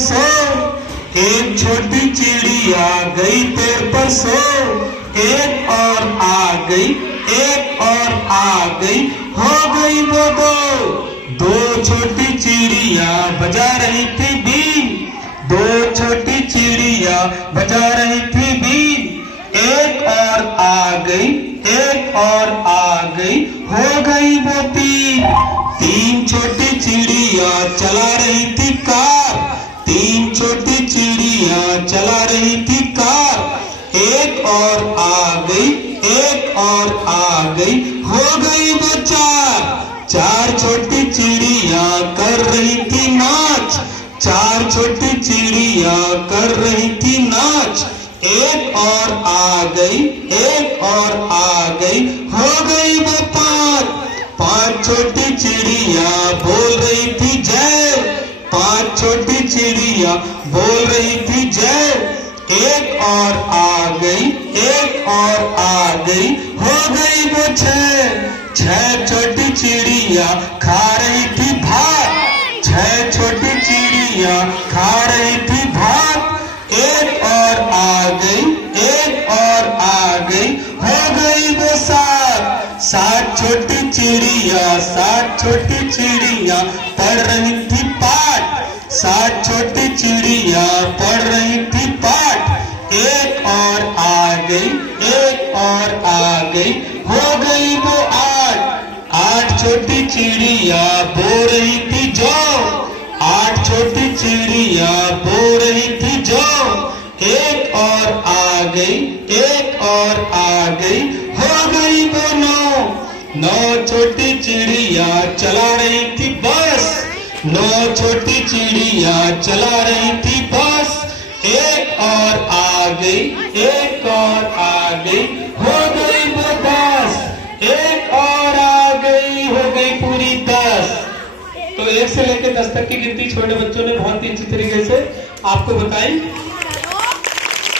सो, एक छोटी चिड़िया गई पेड़ पर सो, एक और आ गई, एक और आ गई, हो गई वो दो छोटी चिड़िया बजा रही थी बीन, दो छोटी चिड़िया बजा रही थी बीन, एक और आ गई, एक और आ गई, हो गई वो तीन छोटी चिड़िया चला रही थी कार, तीन छोटी चिड़िया चला रही थी कार, एक और आ गई, एक और आ गई, हो गई वो चार छोटी चिड़िया कर रही थी नाच, चार छोटी चिड़िया कर रही थी नाच, एक और आ गई, एक और आ गई, हो गई वो पांच छोटी चिड़िया बोल रही थी जय, पांच छोटी चिड़िया बोल रही थी जय, एक और आ गई, एक और आ गई, हो गई वो छह छोटी चिड़िया खा रही थी भात, छह छोटी चिड़िया खा रही थी भात, एक और आ गई, एक और आ गई, हो गई वो सात छोटी चिड़िया, सात छोटी चिड़िया पढ़ रही थी पाठ, सात छोटी चिड़िया पढ़ रही थी पाठ, एक और आ गई, एक और आ गई, हो गई वो आठ छोटी चिड़िया बो रही थी जो, आठ छोटी चिड़िया बो रही थी जो, एक और आ गई, एक और आ गई, हो गई वो नौ छोटी चिड़िया चला रही थी बस, नौ छोटी चिड़िया चला रही थी बस, एक और आ गई, एक और आ गई, हो गई वो 10, एक और आ गई, हो गई पूरी 10। तो 1 से लेकर 10 तक की गिनती छोटे बच्चों ने बहुत ही अच्छी तरीके से आपको बताई।